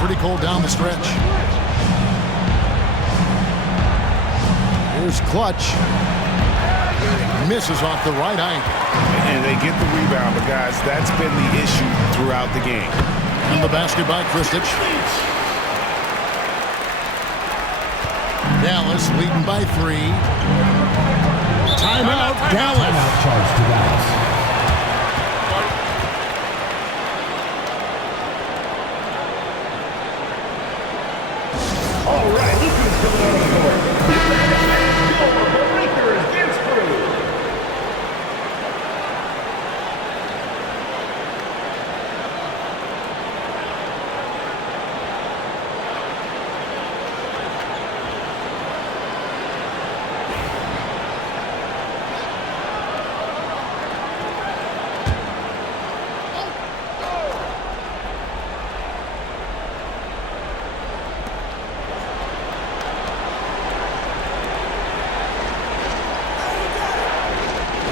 pretty cold down the stretch. Here's Clutch. Misses off the right ankle. And they get the rebound, but guys, that's been the issue throughout the game. And the basket by Kristich. Dallas leading by 3. Timeout, Dallas. Timeout charge to Dallas. All right, look who's coming out on the court. The Lakers dance crew.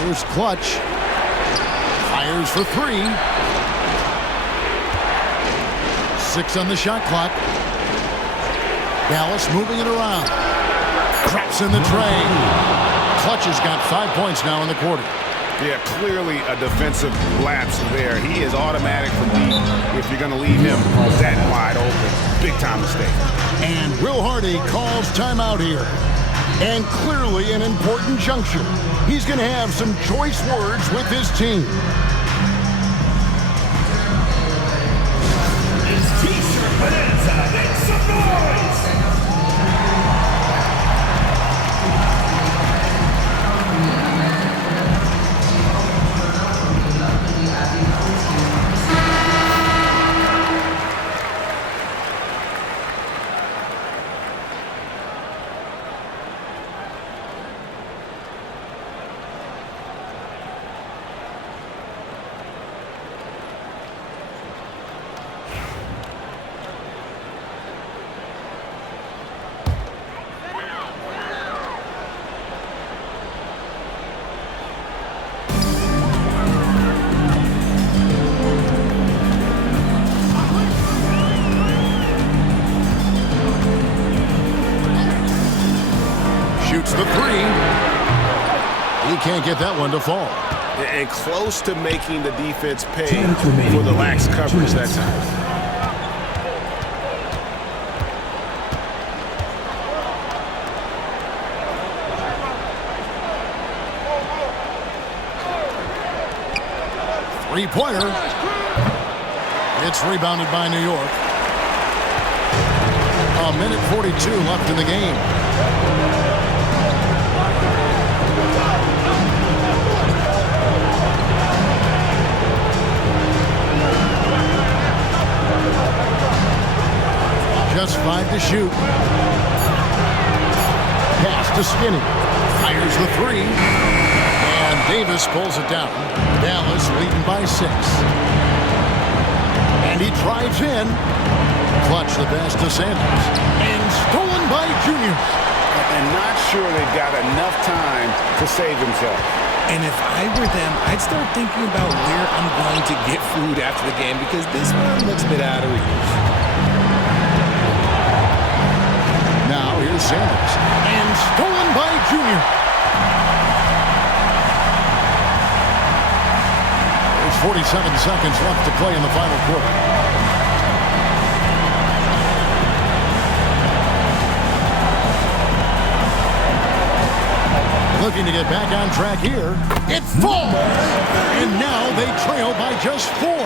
Here's Clutch. Fires for 3. 6 on the shot clock. Dallas moving it around. Traps in the tray. Clutch has got 5 points now in the quarter. Yeah, clearly a defensive lapse there. He is automatic for deep if you're going to leave him that wide open. Big time mistake. And Will Hardy calls timeout here. And clearly an important juncture. He's going to have some choice words with his team. It's T-shirt bonanza. Make some noise. Shoots the 3. He can't get that one to fall. And close to making the defense pay for the lax coverage that time. Three-pointer. It's rebounded by New York. A minute 42 left in the game. Just 5 to shoot. Pass to Skinny. Fires the 3. And Davis pulls it down. Dallas leading by 6. And he drives in. Clutch the pass to Sanders. And stolen by Junior. And not sure they've got enough time to save themselves. And if I were them, I'd start thinking about where I'm going to get food after the game because this one looks a bit out of reach. Now here's Sanders. And stolen by Junior. There's 47 seconds left to play in the final quarter. Looking to get back on track here. It falls! And now they trail by just 4.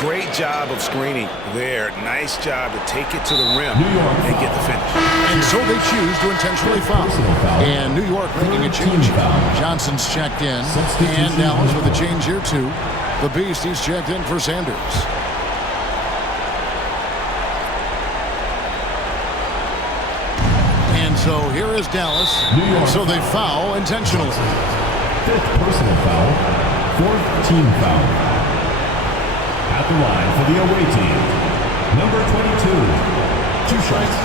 Great job of screening there. Nice job to take it to the rim and get the finish. And so they choose to intentionally foul. And New York making a change. Johnson's checked in. And Dallas with a change here too. The Beast, he's checked in for Sanders. So here is Dallas. So they foul intentionally. 5th personal foul. 4th team foul. At the line for the away team, number 22. 2 shots.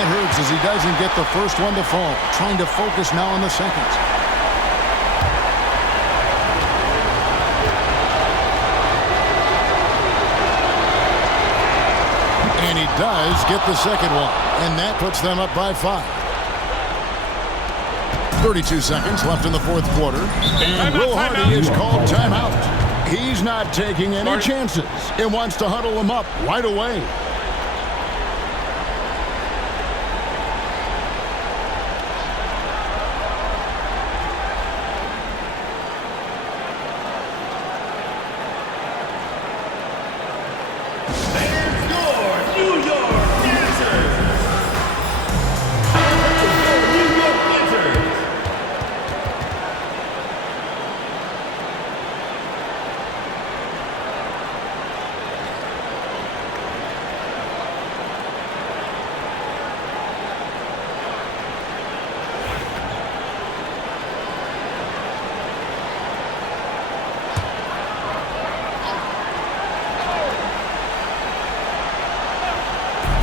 that hurts as he doesn't get the first one to fall. Trying to focus now on the second. And he does get the second one. And that puts them up by 5. 32 seconds left in the fourth quarter. And Will Hardy is called timeout. He's not taking any chances. It wants to huddle him up right away.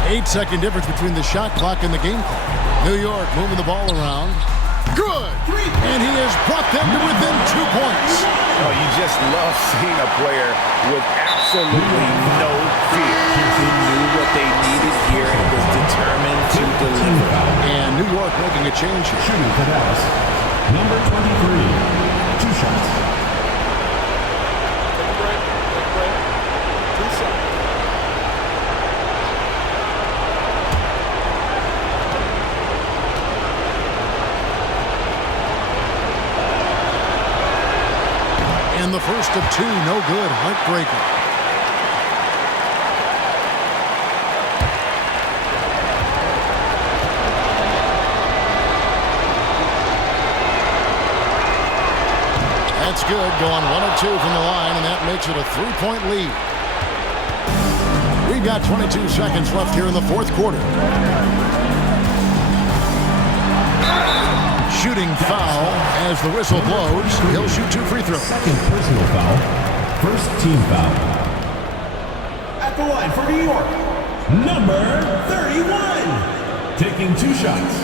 Eight-second difference between the shot clock and the game clock. New York moving the ball around. Good! And he has brought them to within 2 points. Oh, you just love seeing a player with absolutely no fear. He knew what they needed here and was determined to deliver. And New York making a change here. Shooting for Dallas, number 23. 2 shots. And the first of 2, no good. Heartbreaker. That's good. Going 1 of 2 from the line, and that makes it a 3-point lead. We've got 22 seconds left here in the fourth quarter. Shooting foul as the whistle blows. He'll shoot 2 free throws. Second personal foul. First team foul. At the line for New York, number 31. Taking 2 shots.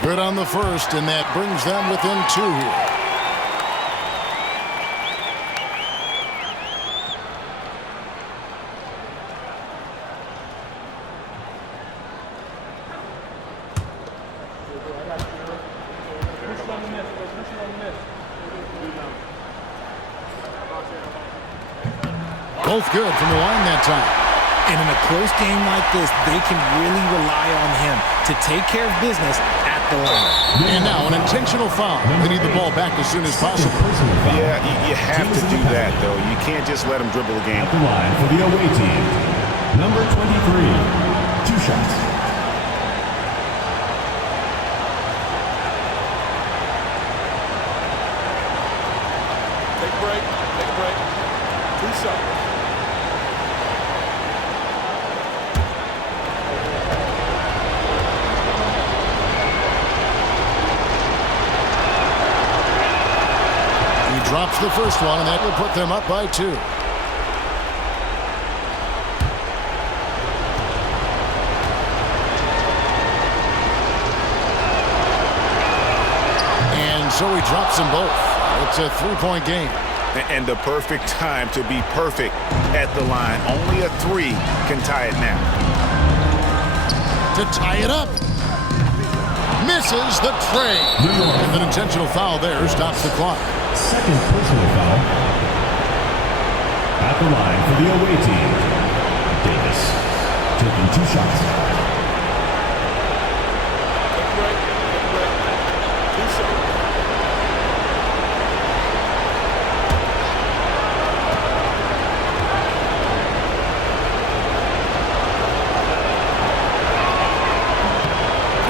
Good on the first, and that brings them within 2 here. Both good from the line that time. And in a close game like this, they can really rely on him to take care of business at the line. And now an intentional foul. They need the ball back as soon as possible. Yeah, you have to do that, though. You can't just let him dribble the game. At the line for the away team, number 23. 2 shots. Take a break. Take a break. 2 seconds. Drops the first one, and that will put them up by 2. And so he drops them both. It's a 3-point game. And the perfect time to be perfect at the line. Only a 3 can tie it now. To tie it up. Misses the tray. And an intentional foul there stops the clock. Second personal foul. At the line for the away team, Davis taking 2 shots. Take a break. Take a break. 2 seconds.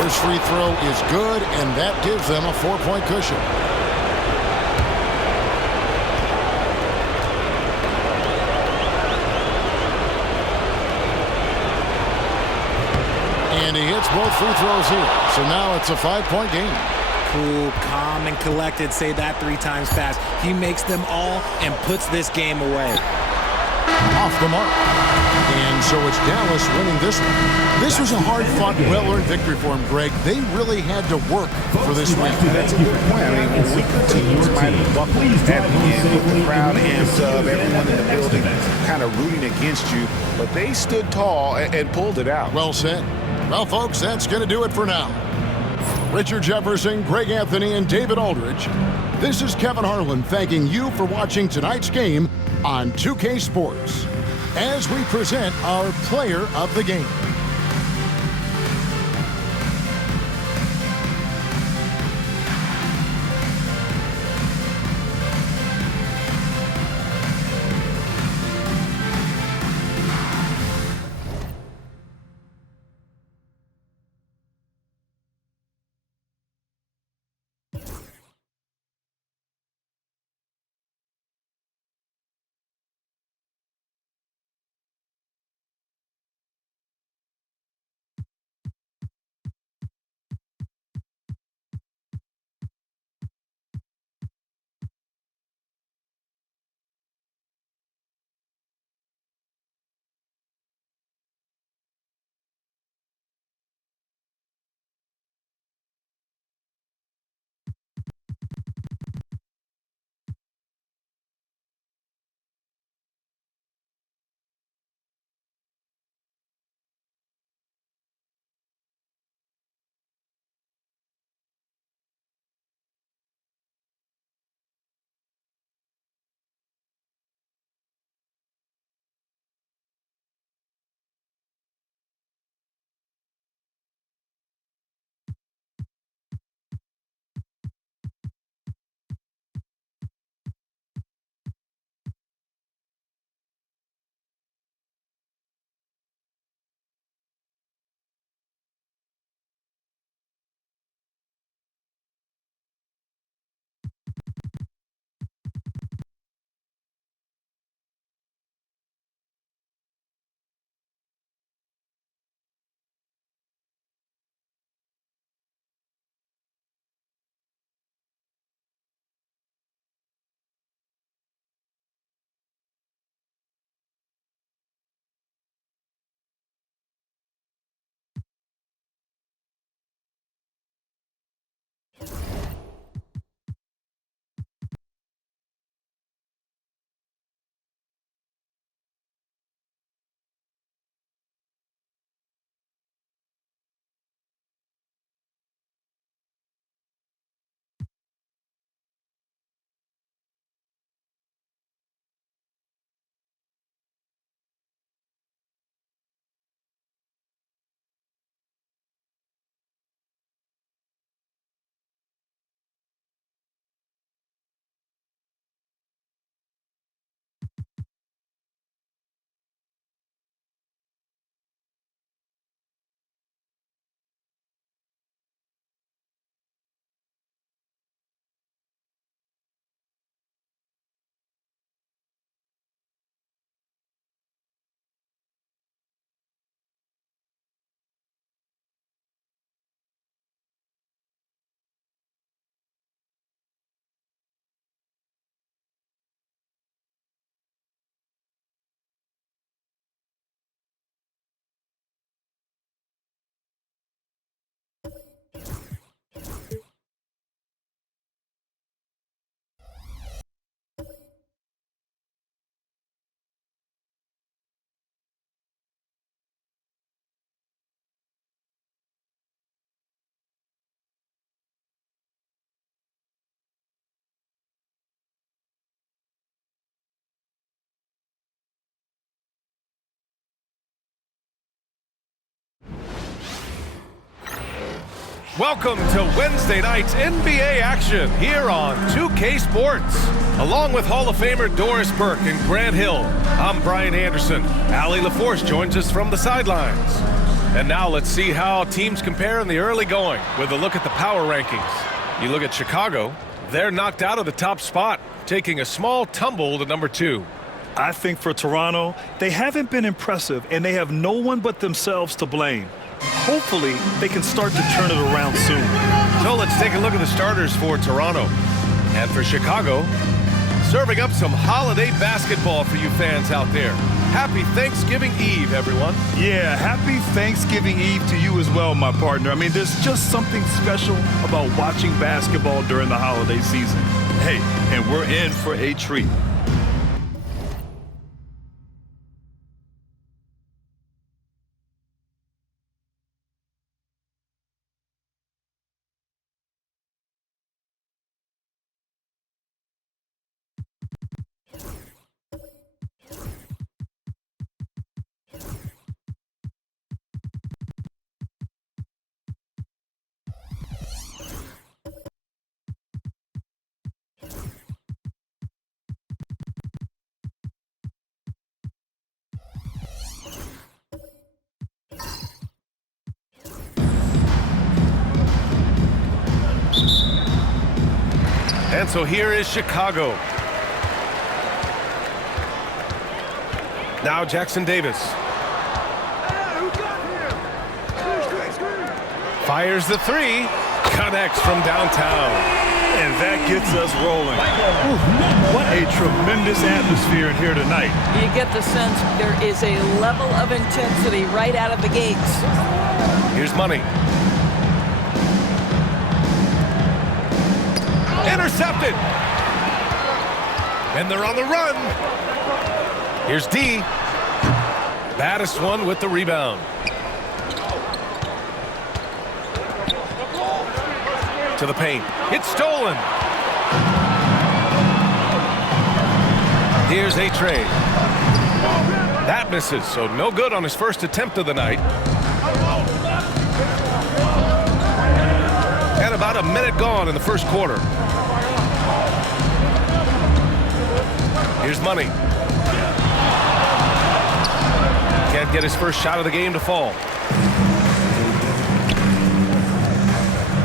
First free throw is good, and that gives them a 4-point cushion. And he hits both free throws here. So now it's a 5-point game. Cool, calm, and collected. Say that 3 times fast. He makes them all and puts this game away. Off the mark. And so it's Dallas winning this one. This was a hard-fought, well-earned victory for him, Greg. They really had to work for this win. That's a good point. I mean, weaker teams might have buckled at the end with the crowd amped up, everyone in the building kind of rooting against you. But they stood tall and pulled it out. Well said. Well, folks, that's going to do it for now. Richard Jefferson, Greg Anthony, and David Aldridge. This is Kevin Harlan thanking you for watching tonight's game on 2K Sports as we present our player of the game. Welcome to Wednesday night's NBA action here on 2K Sports. Along with Hall of Famer Doris Burke and Grant Hill, I'm Brian Anderson. Allie LaForce joins us from the sidelines. And now let's see how teams compare in the early going with a look at the power rankings. You look at Chicago, they're knocked out of the top spot, taking a small tumble to number 2. I think for Toronto, they haven't been impressive, and they have no one but themselves to blame. Hopefully, they can start to turn it around soon. So let's take a look at the starters for Toronto. And for Chicago, serving up some holiday basketball for you fans out there. Happy Thanksgiving Eve, everyone. Yeah, happy Thanksgiving Eve to you as well, my partner. I mean, there's just something special about watching basketball during the holiday season. Hey, and we're in for a treat. And so here is Chicago. Now Jackson Davis. Fires the three. Connects from downtown. And that gets us rolling. What a tremendous atmosphere in here tonight. You get the sense there is a level of intensity right out of the gates. Here's Money. Intercepted. And they're on the run. Here's D. Baddest one with the rebound. To the paint. It's stolen. Here's a trade. That misses, so no good on his first attempt of the night. And about a minute gone in the first quarter. Here's Money. Can't get his first shot of the game to fall.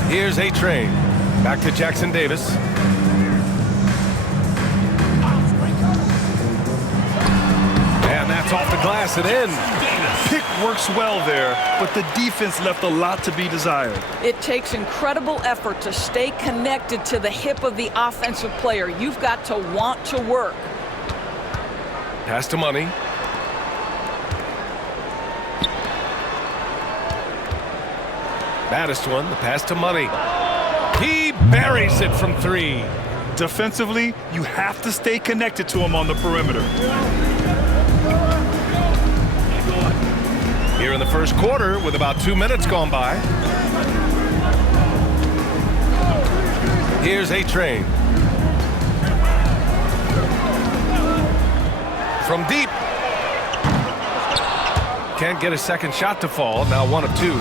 Here's A-Train. Back to Jackson Davis. And that's off the glass and in. Pick works well there, but the defense left a lot to be desired. It takes incredible effort to stay connected to the hip of the offensive player. You've got to want to work. Pass to Money. Baddest one, the pass to Money. He buries it from three. Defensively, you have to stay connected to him on the perimeter. Here in the first quarter, with about 2 minutes gone by. Here's A-Train. From deep. Can't get a second shot to fall. Now 1 of 2.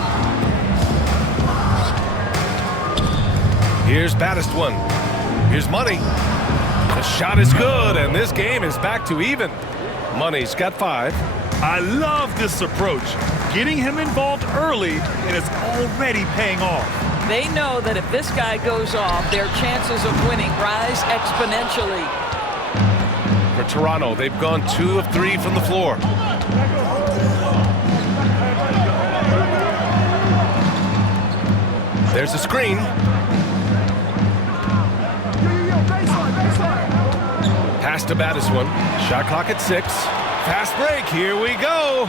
Here's Baddest one. Here's Money. The shot is good, and this game is back to even. Money's got 5. I love this approach. Getting him involved early, and it's already paying off. They know that if this guy goes off, their chances of winning rise exponentially. For Toronto, they've gone 2 of 3 from the floor. There's a screen. Pass to Baddest one. Shot clock at 6. Fast break. Here we go.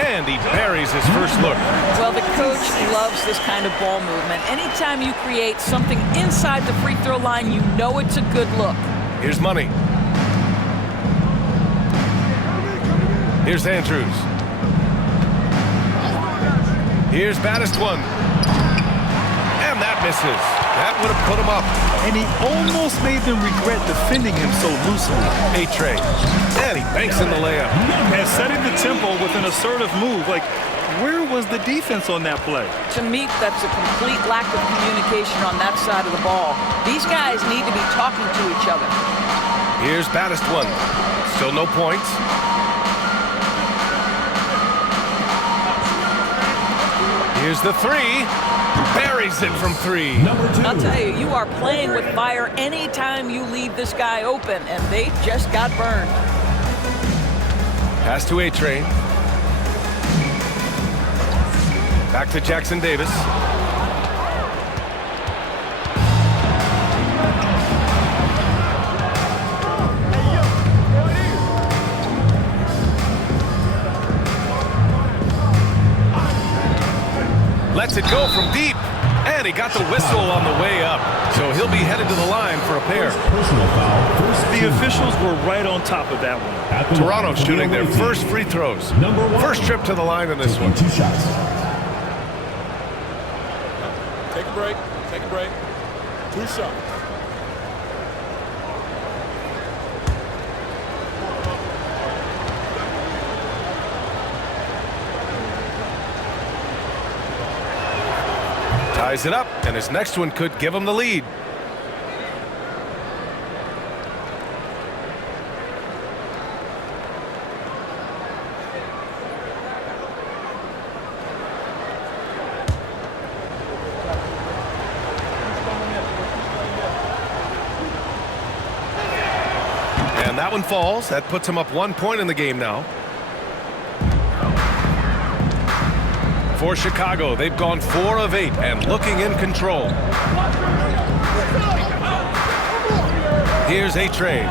And he buries his first look. Well, the coach loves this kind of ball movement. Anytime you create something inside the free throw line, you know it's a good look. Here's Money. Here's Andrews. Here's Baddest one. And that misses. That would have put him up. And he almost made them regret defending him so loosely. A-Train. And he banks in the layup. And setting the tempo with an assertive move. Like, where was the defense on that play? To me, that's a complete lack of communication on that side of the ball. These guys need to be talking to each other. Here's Baddest one. Still no points. Here's the three. Buries it from three. Number 2. I'll tell you, you are playing with fire anytime you leave this guy open, and they just got burned. Pass to A-Train. Back to Jackson Davis. Lets it go from deep. And he got the whistle on the way up. So he'll be headed to the line for a pair. Personal foul. The officials were right on top of that one. Toronto shooting their first free throws. Number 1. First trip to the line in this one. 2 shots. Take a break. Take a break. 2 shots. Ties it up, and his next one could give him the lead. And that one falls. That puts him up 1 point in the game now. For Chicago, they've gone 4 of 8 and looking in control. Here's A-Train.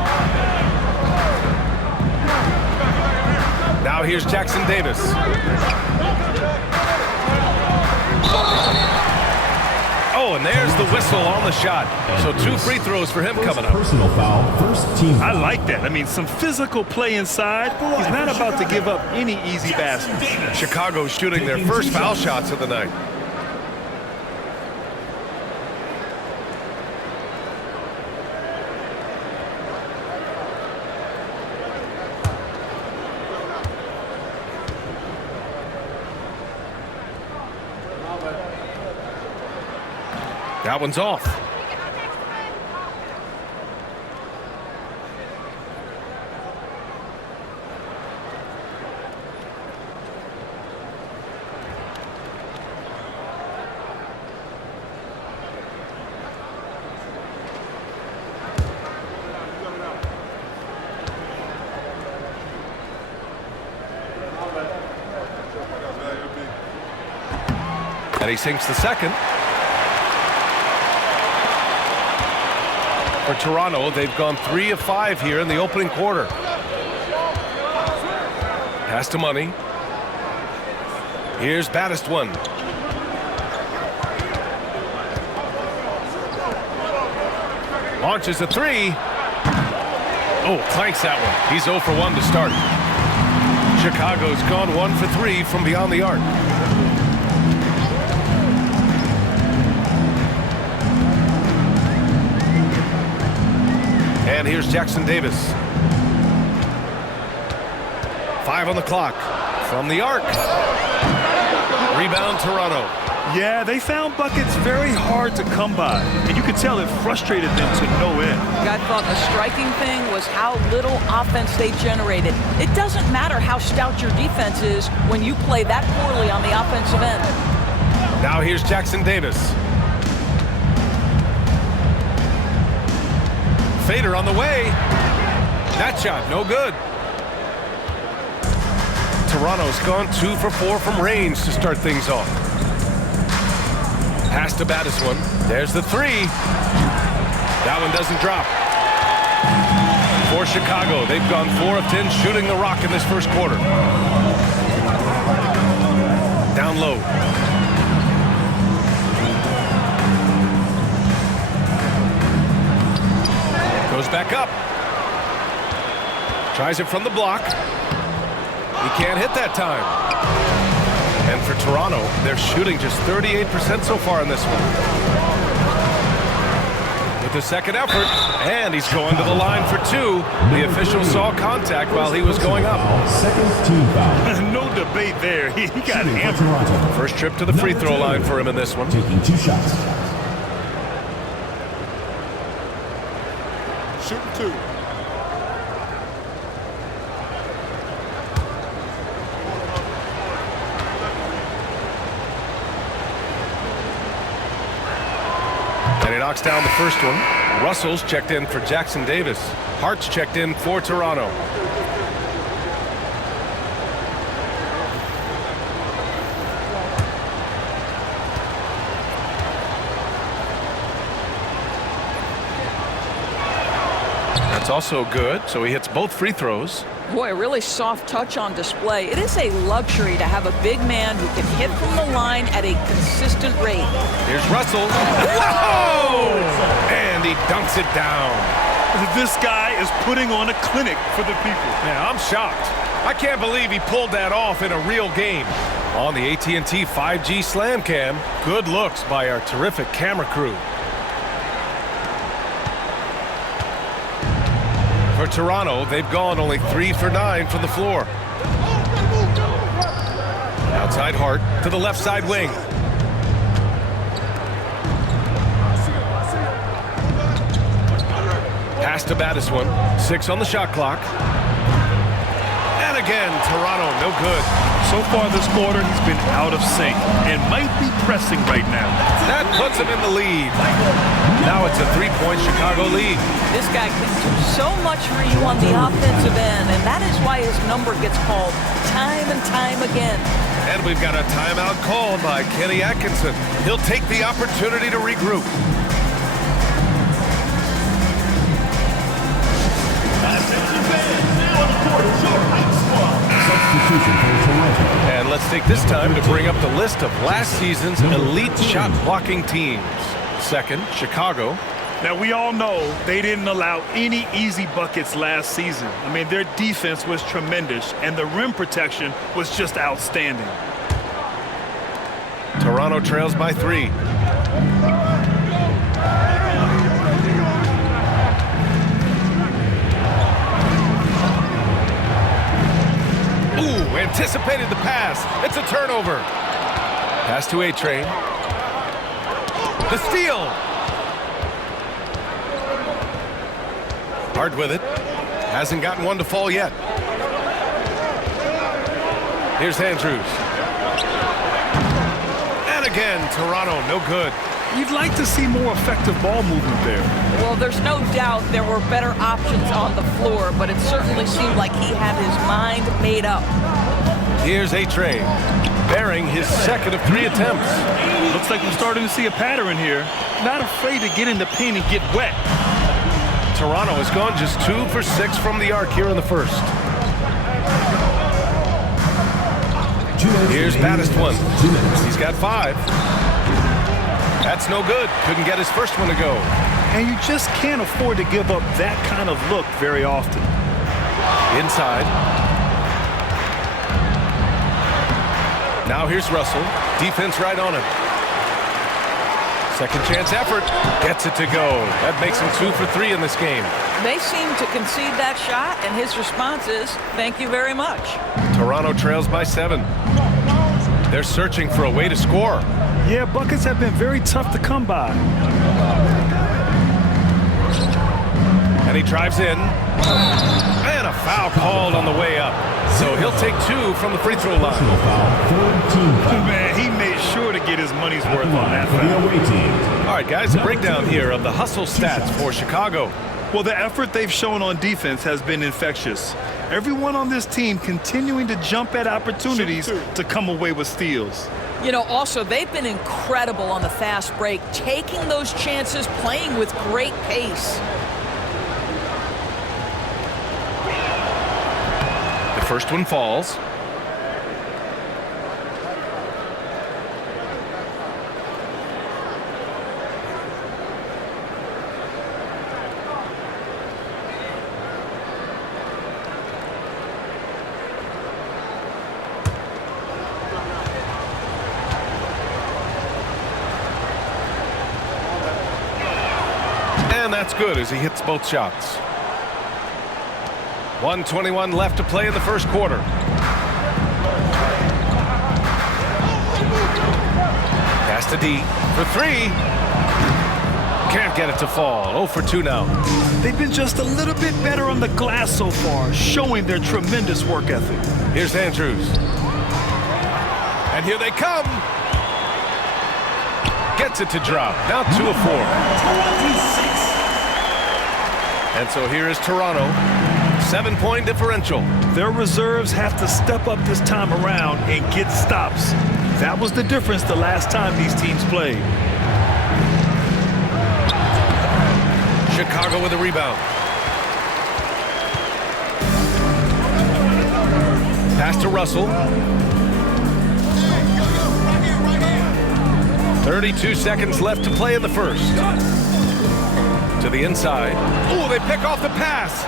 Now here's Jackson Davis. Oh, and there's the whistle on the shot. So 2 free throws for him coming up. Personal foul. First team foul. I like that. I mean, some physical play inside. He's not about to give up any easy baskets. Chicago shooting their first foul shots of the night. That one's off. And he sinks the second. For Toronto, they've gone 3 of 5 here in the opening quarter. Pass to Money. Here's Baddest one. Launches a 3. Oh, clanks that one. He's 0 for 1 to start. Chicago's gone 1 for 3 from beyond the arc. And here's Jackson Davis. 5 on the clock. From the arc. Rebound Toronto. Yeah, they found buckets very hard to come by. And you could tell it frustrated them to no end. I thought the striking thing was how little offense they generated. It doesn't matter how stout your defense is when you play that poorly on the offensive end. Now here's Jackson Davis. Fader on the way. That shot, no good. Toronto's gone 2 for 4 from range to start things off. Pass to Baddest one. There's the 3. That one doesn't drop. For Chicago, they've gone 4 of 10 shooting the rock in this first quarter. Down low. Goes back up. Tries it from the block. He can't hit that time. And for Toronto, they're shooting just 38% so far in this one. With the second effort, and he's going to the line for 2. The official saw contact while he was going up. Second team foul. No debate there. He got hammered. First trip to the free throw line for him in this one. Taking 2 shots. Shooting 2. And he knocks down the first one. Russell's checked in for Jackson Davis. Hart's checked in for Toronto. That's also good, so he hits both free throws. Boy, a really soft touch on display. It is a luxury to have a big man who can hit from the line at a consistent rate. Here's Russell. Whoa! And he dunks it down. This guy is putting on a clinic for the people. Yeah, I'm shocked. I can't believe he pulled that off in a real game. On the AT&T 5G Slam Cam, good looks by our terrific camera crew. For Toronto, they've gone only 3 for 9 from the floor. Outside Hart to the left side wing. Pass to Battiswan. 6 on the shot clock. And again, Toronto, no good. So far this quarter, he's been out of sync and might be pressing right now. That puts him in the lead. Now it's a 3-point Chicago lead. This guy can do so much for you on the offensive end, and that is why his number gets called time and time again. And we've got a timeout called by Kenny Atkinson. He'll take the opportunity to regroup. Substitution for Toronto. And let's take this time to bring up the list of last season's elite shot blocking teams. Second, Chicago. Now, we all know they didn't allow any easy buckets last season. I mean, their defense was tremendous, and the rim protection was just outstanding. Toronto trails by 3. Ooh, anticipated the pass. It's a turnover. Pass to A-Train. The steal. Hard with it. Hasn't gotten one to fall yet. Here's Andrews. And again, Toronto, no good. You'd like to see more effective ball movement there. Well, there's no doubt there were better options on the floor, but it certainly seemed like he had his mind made up. Here's A-Train, bearing his second of 3 attempts. Looks like we're starting to see a pattern here. Not afraid to get in the paint and get wet. Toronto has gone just 2 for 6 from the arc here in the first. Here's Battiswan. He's got 5. That's no good. Couldn't get his first one to go. And you just can't afford to give up that kind of look very often. Inside. Now here's Russell. Defense right on him. Second chance effort. Gets it to go. That makes him 2 for 3 in this game. They seem to concede that shot, and his response is, thank you very much. Toronto trails by 7. They're searching for a way to score. Yeah, buckets have been very tough to come by. And he drives in. And a foul called on the way up. So he'll take 2 from the free throw line. Man, he made sure to get his money's worth on that foul. All right, guys, a breakdown here of the hustle stats for Chicago. Well, the effort they've shown on defense has been infectious. Everyone on this team continuing to jump at opportunities to come away with steals. You know, also, they've been incredible on the fast break, taking those chances, playing with great pace. The first one falls. And that's good as he hits both shots. 1:21 left to play in the first quarter. Pass to D for 3. Can't get it to fall. 0 for 2 now. They've been just a little bit better on the glass so far, showing their tremendous work ethic. Here's Andrews. And here they come. Gets it to drop. Now 2 of 4. And so here is Toronto. 7-point differential. Their reserves have to step up this time around and get stops. That was the difference the last time these teams played. Chicago with a rebound. Pass to Russell. 32 seconds left to play in the first. To the inside. Oh, they pick off the pass.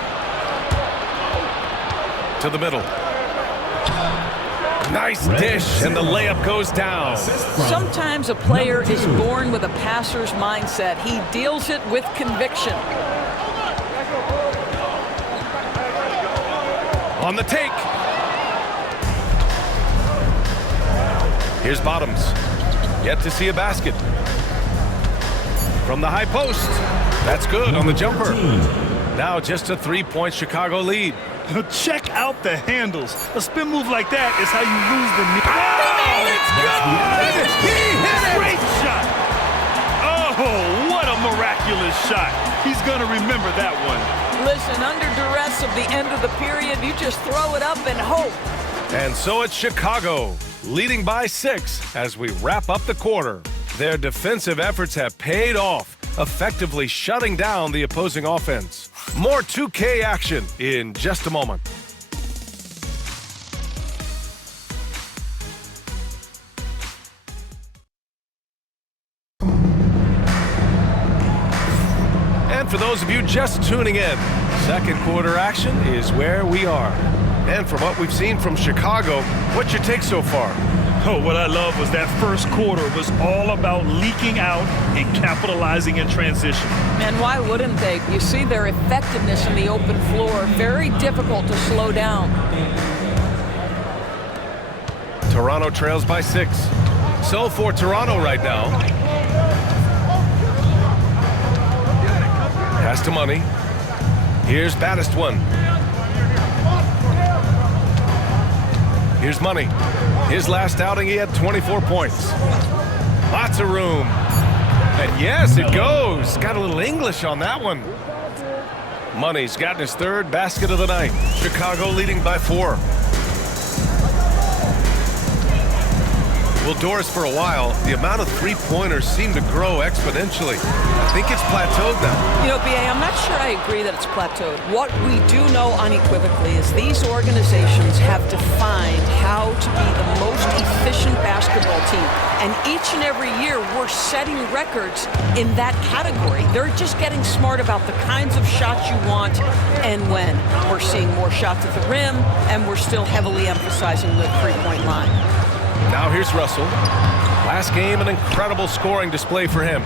To the middle. Nice dish, and the layup goes down. Sometimes a player is born with a passer's mindset. He deals it with conviction. On the take. Here's Bottoms. Yet to see a basket. From the high post. That's good on the jumper. Now just a 3-point Chicago lead. Check out the handles. A spin move like that is how you lose the knee. Oh, it's good! He hit it! Great shot! Oh, what a miraculous shot. He's going to remember that one. Listen, under duress of the end of the period, you just throw it up and hope. And so it's Chicago, leading by 6 as we wrap up the quarter. Their defensive efforts have paid off, effectively shutting down the opposing offense. More 2K action in just a moment. And for those of you just tuning in, second quarter action is where we are. And from what we've seen from Chicago, what's your take so far? Oh, what I love was that first quarter was all about leaking out and capitalizing in transition. And why wouldn't they? You see their effectiveness in the open floor. Very difficult to slow down. Toronto trails by 6. So for Toronto right now. Pass to Money. Here's Baddest one. Here's Money. His last outing, he had 24 points. Lots of room. And yes, it goes. Got a little English on that one. Money's gotten his 3rd basket of the night. Chicago leading by 4. Well, Doris, for a while, the amount of three-pointers seemed to grow exponentially. I think it's plateaued now. You know, BA, I'm not sure I agree that it's plateaued. What we do know unequivocally is these organizations have defined how to be the most efficient basketball team. And each and every year, we're setting records in that category. They're just getting smart about the kinds of shots you want and when. We're seeing more shots at the rim, and we're still heavily emphasizing the three-point line. Now here's Russell. Last game, an incredible scoring display for him.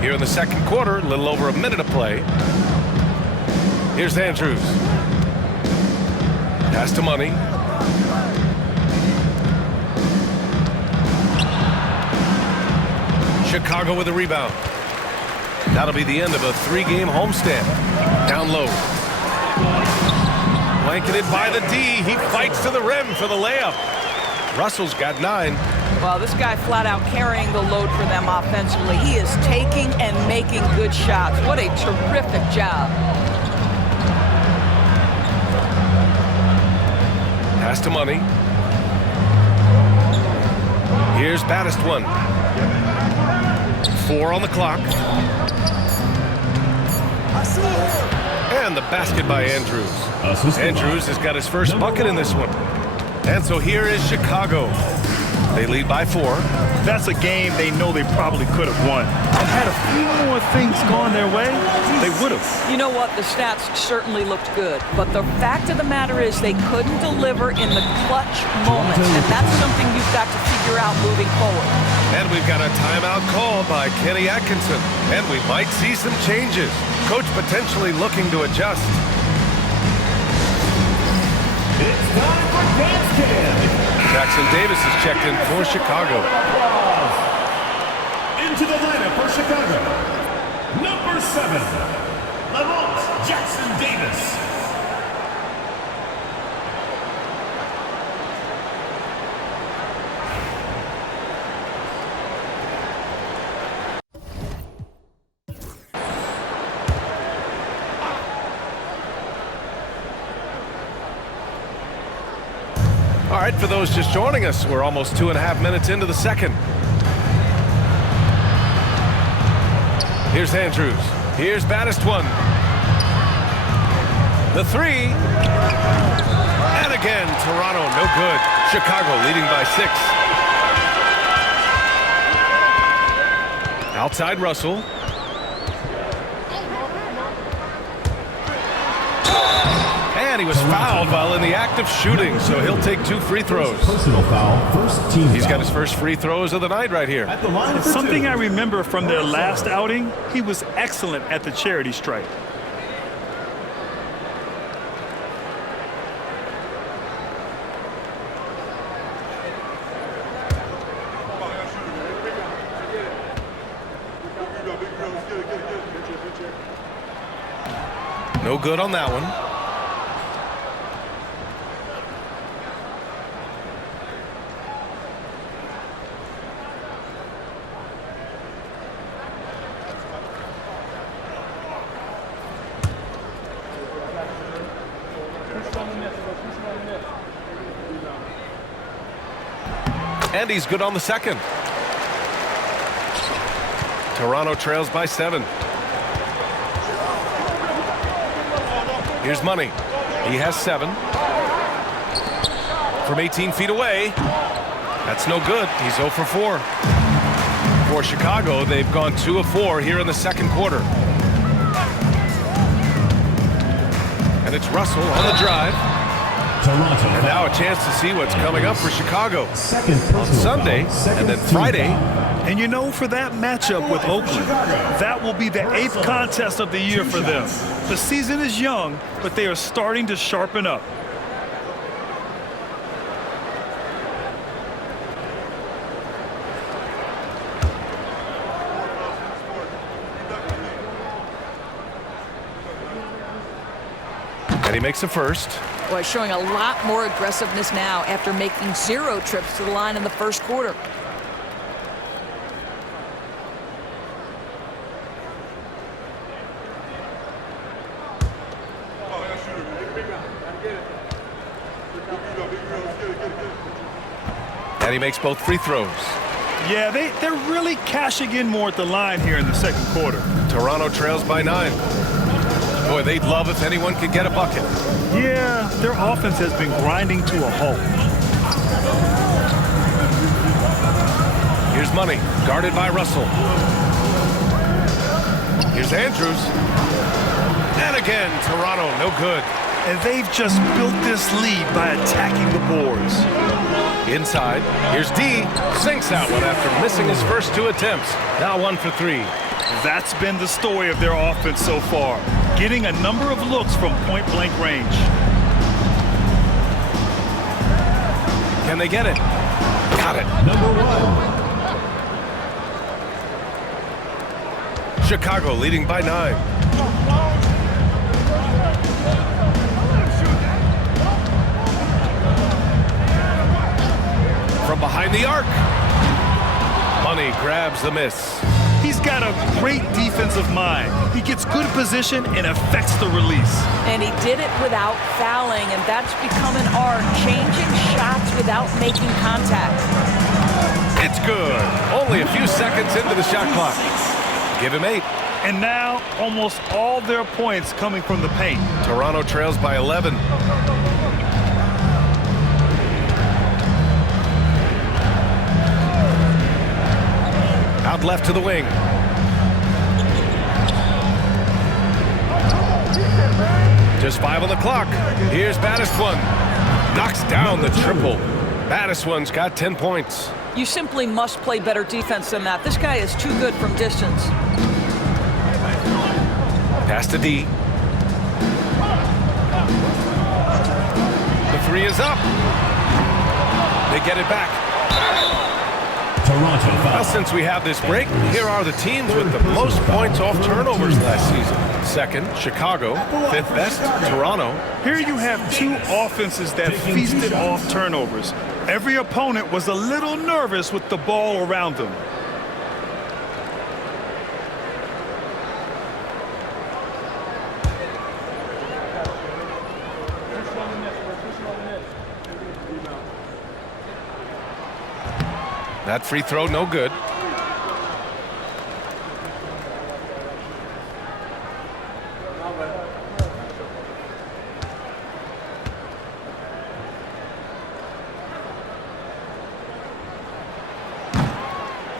Here in the second quarter, a little over a minute of play. Here's Andrews. Pass to Money. Chicago with a rebound. That'll be the end of a 3-game homestand. Down low. Blanketed by the D. He fights to the rim for the layup. Russell's got 9. Well, this guy flat out carrying the load for them offensively. He is taking and making good shots. What a terrific job. Pass to Money. Here's Baddest one. 4 on the clock. And the basket by Andrews. Andrews has got his first bucket in this one. And so here is Chicago. They lead by 4. That's a game they know they probably could have won. And had a few more things gone their way, they would have. You know what? The stats certainly looked good. But the fact of the matter is they couldn't deliver in the clutch moments. And that's something you've got to figure out moving forward. And we've got a timeout called by Kenny Atkinson. And we might see some changes. Coach potentially looking to adjust. It's time for Dance Cam. Jackson Davis is checked in for Chicago. Into the lineup for Chicago, number 7, Lamont Jackson Davis. All right, for those just joining us, we're almost 2.5 minutes into the second. Here's Andrews. Here's Baddest one. The three. And again, Toronto, no good. Chicago leading by 6. Outside Russell. And he was fouled while in the act of shooting, so he'll take 2 free throws. Personal foul, first team He's foul. got his first free throws of the night right here. At the line for Something 2. I remember from their last outing, he was excellent at the charity stripe. No good on that one. And he's good on the second. Toronto trails by 7. Here's Money. He has 7. From 18 feet away. That's no good. He's 0 for 4. For Chicago, they've gone 2 of 4 here in the second quarter. And it's Russell on the drive. Toronto. And now a chance to see what's coming up for Chicago. Second On Sunday, and then Friday. And you know, for that matchup with Oakland, that will be the 8th contest of the year for them. The season is young, but they are starting to sharpen up. And he makes a first. Boy, showing a lot more aggressiveness now after making 0 trips to the line in the first quarter. And he makes both free throws. Yeah, they're really cashing in more at the line here in the second quarter. Toronto trails by 9. Boy, they'd love if anyone could get a bucket. Yeah, their offense has been grinding to a halt. Here's Money, guarded by Russell. Here's Andrews. And again, Toronto, no good. And they've just built this lead by attacking the boards. Inside, here's D. Sinks that one after missing his first 2 attempts. Now 1 for 3. That's been the story of their offense so far, getting a number of looks from point-blank range. Can they get it? Got it. Number 1. Chicago leading by 9. From behind the arc. Money grabs the miss. He's got a great defensive mind. He gets good position and affects the release. And he did it without fouling, and that's become an art, changing shots without making contact. It's good. Only a few seconds into the shot clock. Give him 8. And now almost all their points coming from the paint. Toronto trails by 11. Out left to the wing. Just 5 on the clock. Here's Baddest one. Knocks down the triple. Baddest one's got 10 points. You simply must play better defense than that. This guy is too good from distance. Pass to D. The 3 is up. They get it back. Toronto foul. Well, since we have this break, here are the teams with the most points off turnovers last season. Second, Chicago. 5th best, Toronto. Here you have 2 offenses that feasted off turnovers. Every opponent was a little nervous with the ball around them. That free throw, no good.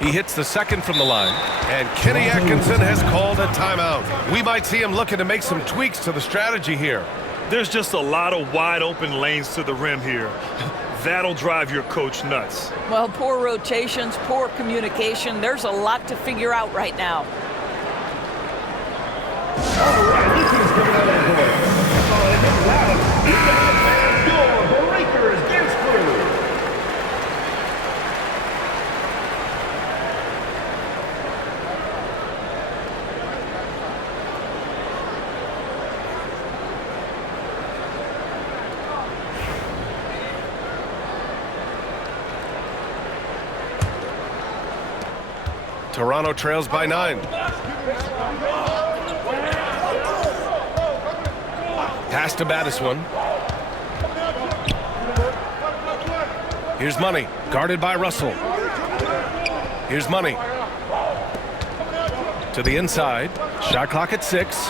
He hits the second from the line, and Kenny Atkinson has called a timeout. We might see him looking to make some tweaks to the strategy here. There's just a lot of wide open lanes to the rim here. That'll drive your coach nuts. Well, poor rotations, poor communication. There's a lot to figure out right now. All right, this is coming out of the court. Your breakers gets through. Toronto trails by 9. Pass to Battiswan. Here's Money, guarded by Russell. Here's Money. To the inside. Shot clock at 6.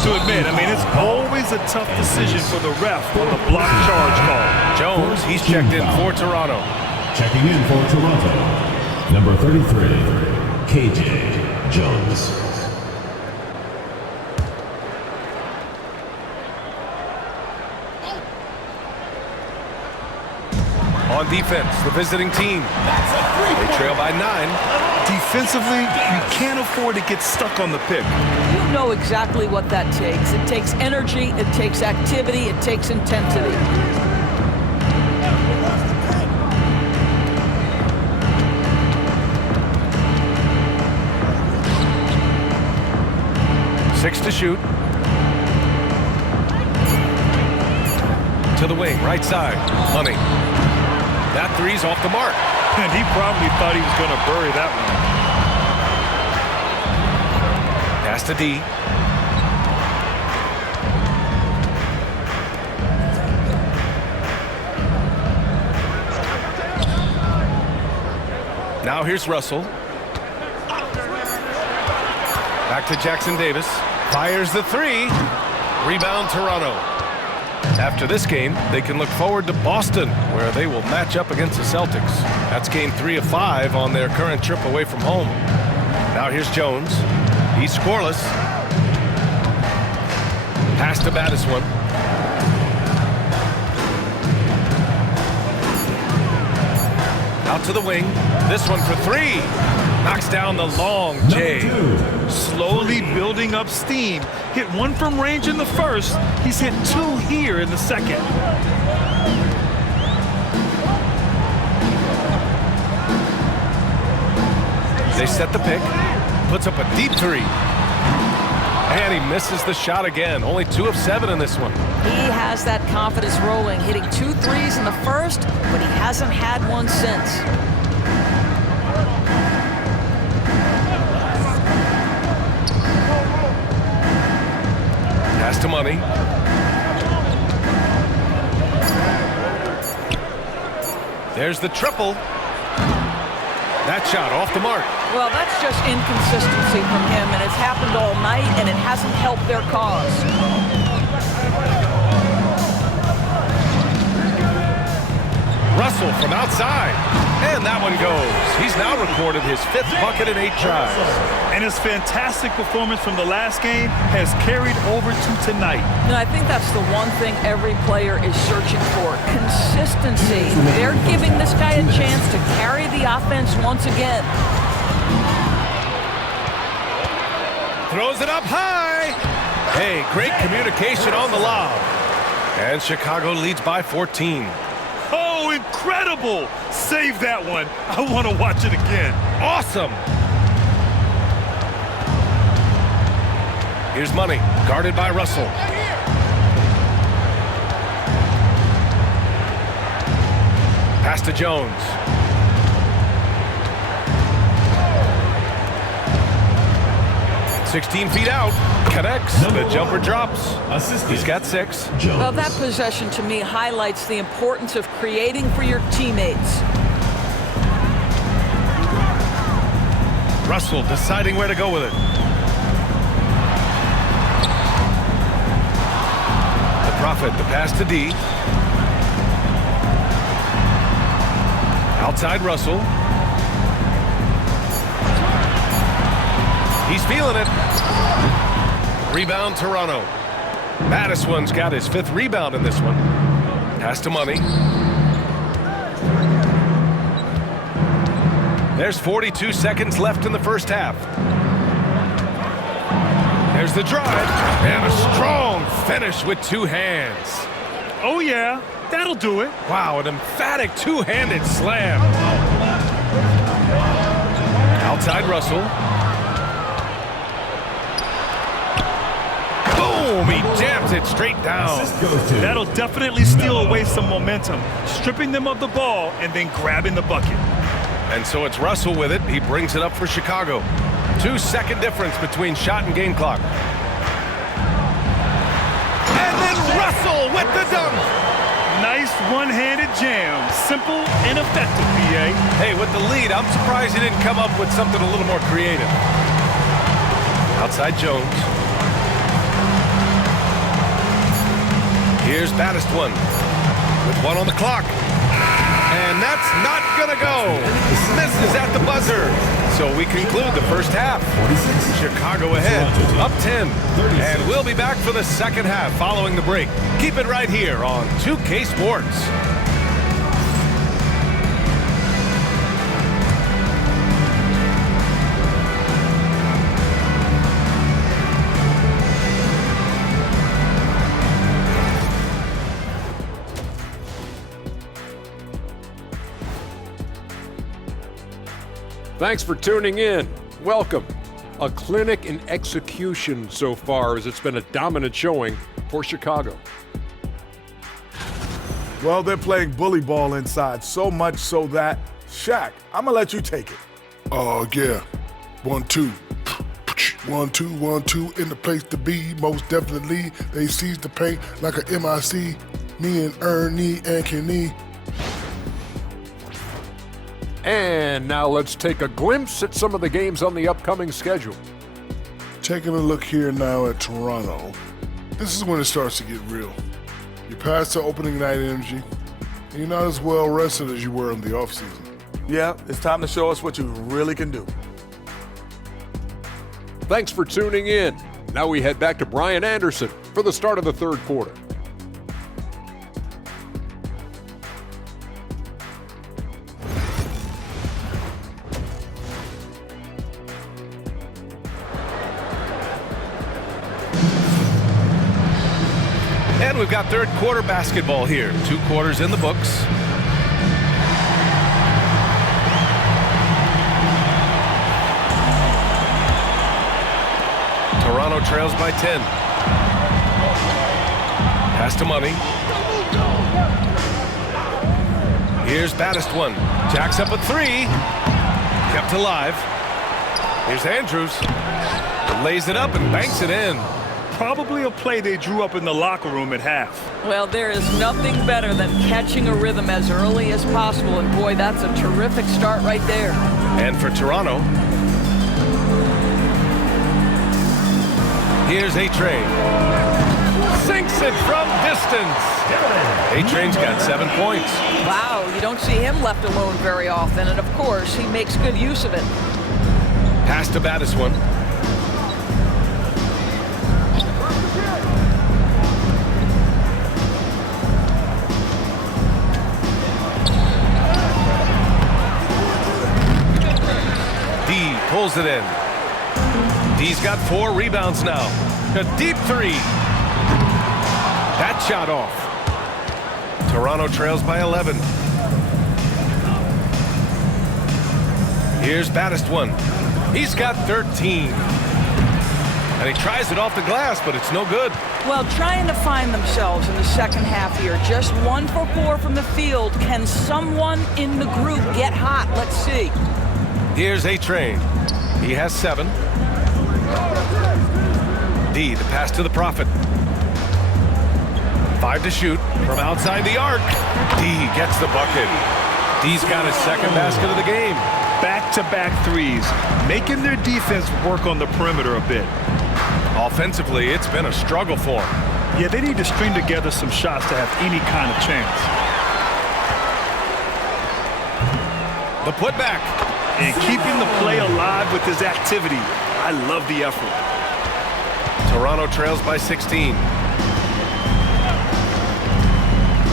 To admit, I mean, it's always a tough decision for the ref on the block charge call. Jones, he's checked in for Toronto. Checking in for Toronto, number 33, KJ Jones. On defense, the visiting team. They trail by 9. Defensively, you can't afford to get stuck on the pick. You know exactly what that takes. It takes energy, it takes activity, it takes intensity. Six to shoot. To the wing, right side. Money. That three's off the mark. And he probably thought he was going to bury that one. Pass to D. Now here's Russell. Back to Jackson Davis. Fires the three. Rebound Toronto. After this game, they can look forward to Boston, where they will match up against the Celtics. That's game 3 of 5 on their current trip away from home. Now here's Jones. He's scoreless. Pass to Battiswan. Out to the wing. This one for 3. Knocks down the long J. Slowly building up steam. Hit 1 from range in the first. He's hit 2 here in the second. They set the pick. Puts up a deep 3. And he misses the shot again. Only 2 of 7 in this one. He has that confidence rolling, hitting 2 threes in the first, but he hasn't had one since. Pass to Money. There's the triple. That shot off the mark. Well, that's just inconsistency from him, and it's happened all night, and it hasn't helped their cause. Russell from outside. And that one goes. He's now recorded his 5th bucket in 8 tries. And his fantastic performance from the last game has carried over to tonight. And I think that's the one thing every player is searching for, consistency. They're giving this guy a chance to carry the offense once again. Throws it up high. Hey, great communication on the lob. And Chicago leads by 14. Oh, incredible! Save that one. I want to watch it again. Awesome. Here's Money, guarded by Russell. Pass to Jones. 16 feet out. Connects. The jumper drops. Assisted. He's got 6. Well, that possession to me highlights the importance of creating for your teammates. Russell deciding where to go with it. The Prophet, the pass to D. Outside Russell. He's feeling it. Rebound Toronto. Madison's got his 5th rebound in this one. Pass to Money. There's 42 seconds left in the first half. There's the drive. And a strong finish with 2 hands. Oh, yeah. That'll do it. Wow, an emphatic 2-handed slam. Outside Russell. Boom! He jams it straight down. That'll definitely steal away some momentum, stripping them of the ball and then grabbing the bucket. And so it's Russell with it. He brings it up for Chicago. 2-second difference between shot and game clock. And then Russell with the dunk. Nice one-handed jam. Simple and effective, BA. Hey, with the lead, I'm surprised he didn't come up with something a little more creative. Outside Jones. Here's Madison with 1 on the clock. And that's not gonna go. Misses at the buzzer. So we conclude the first half. Chicago ahead, up 10. And we'll be back for the second half following the break. Keep it right here on 2K Sports. Thanks for tuning in. Welcome. A clinic in execution so far, as it's been a dominant showing for Chicago. Well, they're playing bully ball inside, so much so that, Shaq, I'm going to let you take it. Oh, yeah. 1-2. 1-2, 1-2, in the place to be. Most definitely, they seize the paint like a MIC. Me and Ernie and Kenny. And now let's take a glimpse at some of the games on the upcoming schedule. Taking a look here now at Toronto. This is when it starts to get real. You're past the opening night energy, and you're not as well rested as you were in the offseason. Yeah, it's time to show us what you really can do. Thanks for tuning in. Now we head back to Brian Anderson for the start of the third quarter. And we've got third quarter basketball here. 2 quarters in the books. Toronto trails by 10. Pass to Money. Here's Madison. Jacks up a 3. Kept alive. Here's Andrews. Lays it up and banks it in. Probably a play they drew up in the locker room at half. Well, there is nothing better than catching a rhythm as early as possible, and boy, that's a terrific start right there. And for Toronto, here's A-Train. Sinks it from distance. A-Train's got 7 points. Wow, you don't see him left alone very often, and of course, he makes good use of it. Pass to Madison. Pulls it in. D's got 4 rebounds now. A deep 3. That shot off. Toronto trails by 11. Here's Madison. He's got 13. And he tries it off the glass, but it's no good. Well, trying to find themselves in the second half here. Just 1 for 4 from the field. Can someone in the group get hot? Let's see. Here's A-Train. He has 7. D, the pass to the Prophet. 5 to shoot from outside the arc. D gets the bucket. D's got his second basket of the game. Back-to-back threes, making their defense work on the perimeter a bit. Offensively, it's been a struggle for them. Yeah, they need to string together some shots to have any kind of chance. The putback. And keeping the play alive with his activity. I love the effort. Toronto trails by 16.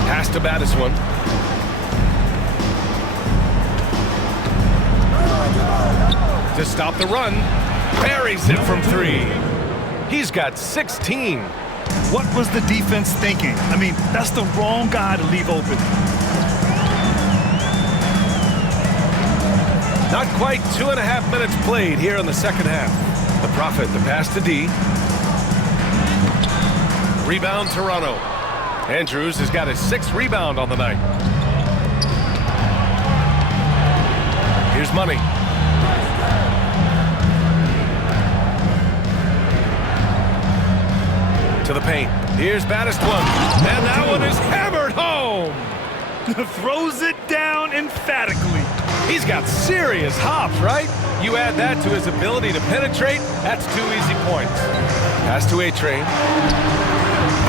Pass to Battiswan. To stop the run. Buries it from 3. He's got 16. What was the defense thinking? I mean, that's the wrong guy to leave open. Not quite 2.5 minutes played here in the second half. The Prophet, the pass to D. Rebound Toronto. Andrews has got his 6th rebound on the night. Here's Money. To the paint. Here's Battiswan. And that one is hammered home. Throws it down emphatically. He's got serious hops, right? You add that to his ability to penetrate, that's 2 easy points. Pass to A-Train.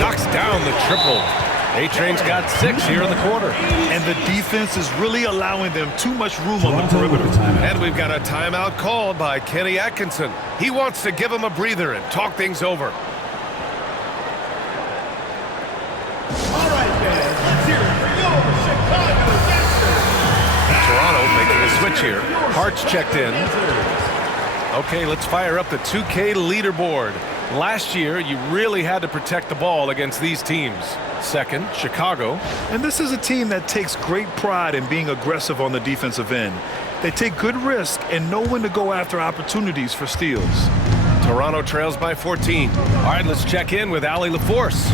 Knocks down the triple. A-Train's got 6 here in the quarter. And the defense is really allowing them too much room on the perimeter. And we've got a timeout called by Kenny Atkinson. He wants to give him a breather and talk things over. All right, fans, let's hear it for your Chicago Gangsters. Toronto making a switch here. Hart's checked in. Okay, let's fire up the 2K leaderboard. Last year, you really had to protect the ball against these teams. Second, Chicago. And this is a team that takes great pride in being aggressive on the defensive end. They take good risk and know when to go after opportunities for steals. Toronto trails by 14. All right, let's check in with Allie LaForce.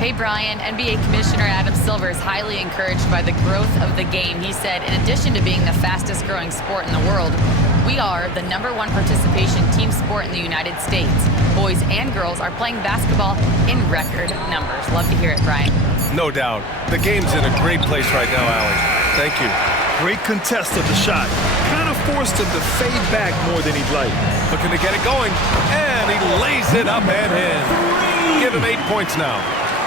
Hey, Brian. NBA Commissioner Adam Silver is highly encouraged by the growth of the game. He said, in addition to being the fastest growing sport in the world, we are the #1 participation team sport in the United States. Boys and girls are playing basketball in record numbers. Love to hear it, Brian. No doubt. The game's in a great place right now, Allie. Thank you. Great contest of the shot. Kind of forced him to fade back more than he'd like. Looking to get it going. And he lays it up and in. Give him 8 points now.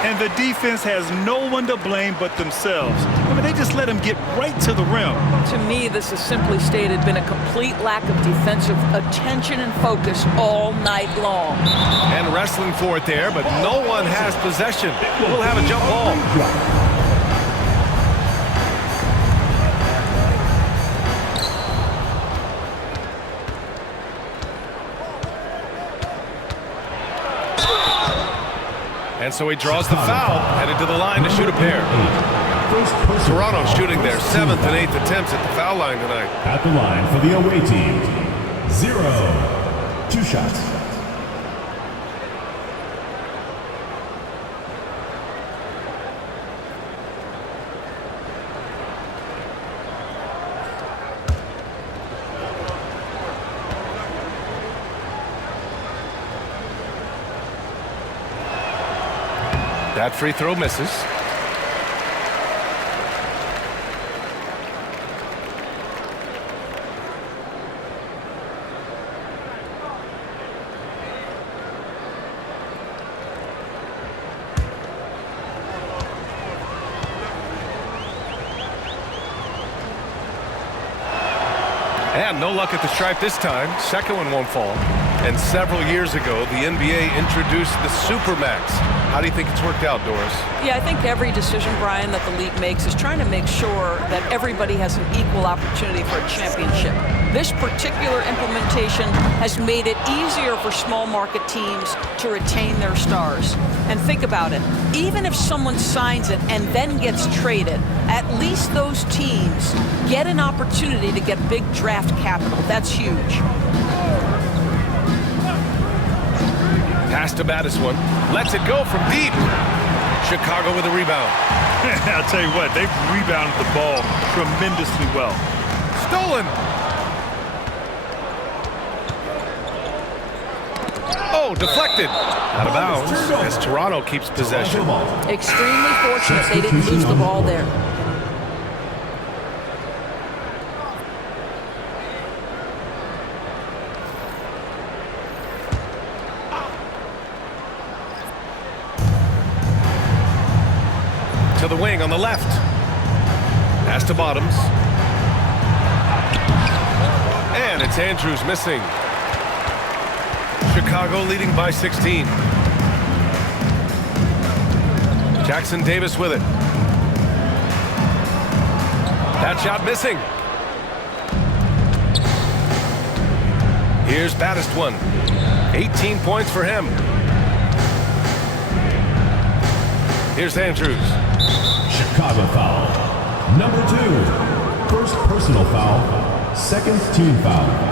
And the defense has no one to blame but themselves. I mean, they just let him get right to the rim. To me, this has simply stated been a complete lack of defensive attention and focus all night long. And wrestling for it there, but no one has possession. We'll have a jump ball. And so he draws the foul, headed to the line to shoot a pair. Toronto shooting their 7th and 8th attempts at the foul line tonight. At the line for the away team, 0. 2 shots. That free throw misses. And no luck at the stripe this time. Second one won't fall. And several years ago, the NBA introduced the Supermax. How do you think it's worked out, Doris? Yeah, I think every decision, Brian, that the league makes is trying to make sure that everybody has an equal opportunity for a championship. This particular implementation has made it easier for small market teams to retain their stars. And think about it. Even if someone signs it and then gets traded, at least those teams get an opportunity to get big draft capital. That's huge. Pass to Battiswan. Lets it go from deep. Chicago with a rebound. I'll tell you what, they've rebounded the ball tremendously well. Stolen. Oh, deflected. Out of bounds as Toronto keeps possession. Extremely fortunate they didn't lose the ball there. To the wing on the left. Pass to Bottoms. And it's Andrews missing. Chicago leading by 16. Jackson Davis with it. That shot missing. Here's Baddest one. 18 points for him. Here's Andrews. Chicago foul. Number 2. First personal foul. Second team foul.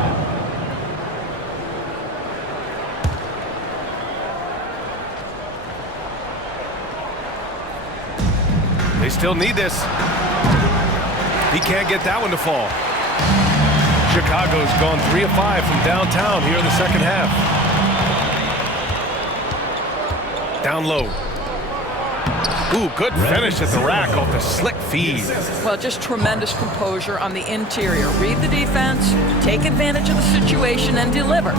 They still need this. He can't get that one to fall. Chicago's gone 3 of 5 from downtown here in the second half. Down low. Ooh, good finish at the rack off the slick feed. Well, just tremendous composure on the interior. Read the defense, take advantage of the situation, and deliver.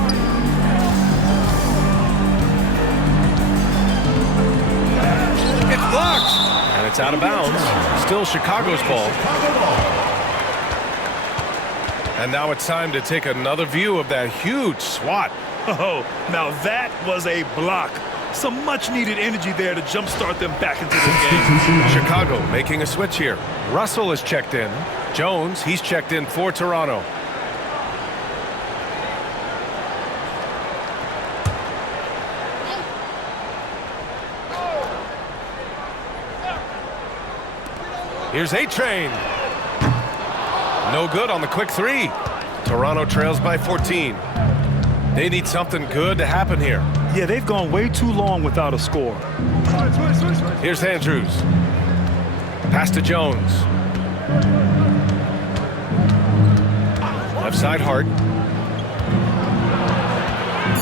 It's blocked. And it's out of bounds. Still Chicago's ball. And now it's time to take another view of that huge swat. Oh, now that was a block. Some much-needed energy there to jumpstart them back into this game. Chicago making a switch here. Russell is checked in. Jones, he's checked in for Toronto. Here's A-Train. No good on the quick 3. Toronto trails by 14. They need something good to happen here. Yeah, they've gone way too long without a score. Here's Andrews. Pass to Jones. Left side Hart.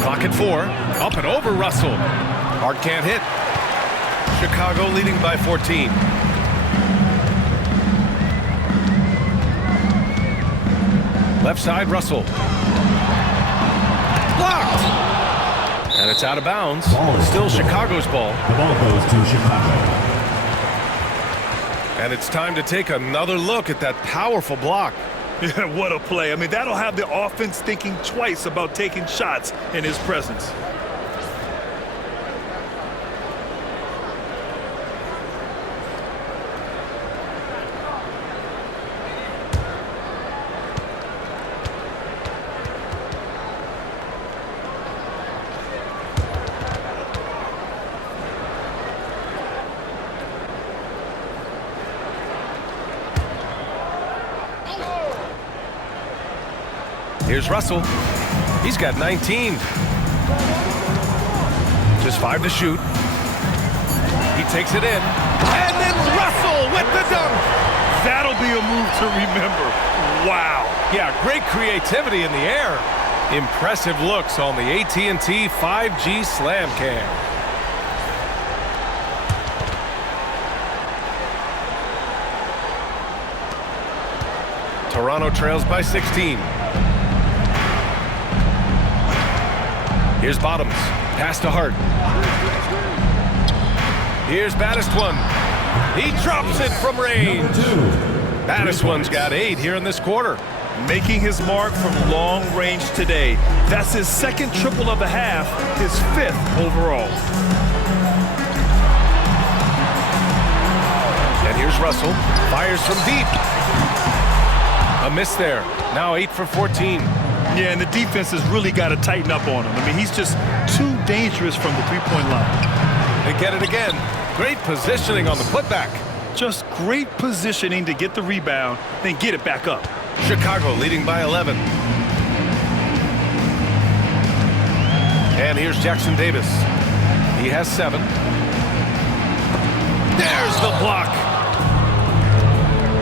Clock at 4. Up and over Russell. Hart can't hit. Chicago leading by 14. Left side Russell. Blocked! And it's out of bounds. Still Chicago's ball. The ball goes to Chicago. And it's time to take another look at that powerful block. Yeah, what a play. I mean, that'll have the offense thinking twice about taking shots in his presence. Here's Russell. He's got 19. Just 5 to shoot. He takes it in. And then Russell with the dunk. That'll be a move to remember. Wow. Yeah, great creativity in the air. Impressive looks on the AT&T 5G Slam Cam. Toronto trails by 16. Here's Bottoms. Pass to Hart. Here's Baddest one. He drops it from range. Baddest one's got 8 here in this quarter. Making his mark from long range today. That's his second triple of the half, his 5th overall. And here's Russell. Fires from deep. A miss there. Now 8 for 14. Yeah, and the defense has really got to tighten up on him. I mean, he's just too dangerous from the three-point line. They get it again. Great positioning on the putback. Just great positioning to get the rebound, then get it back up. Chicago leading by 11. And here's Jackson Davis. He has 7. There's the block.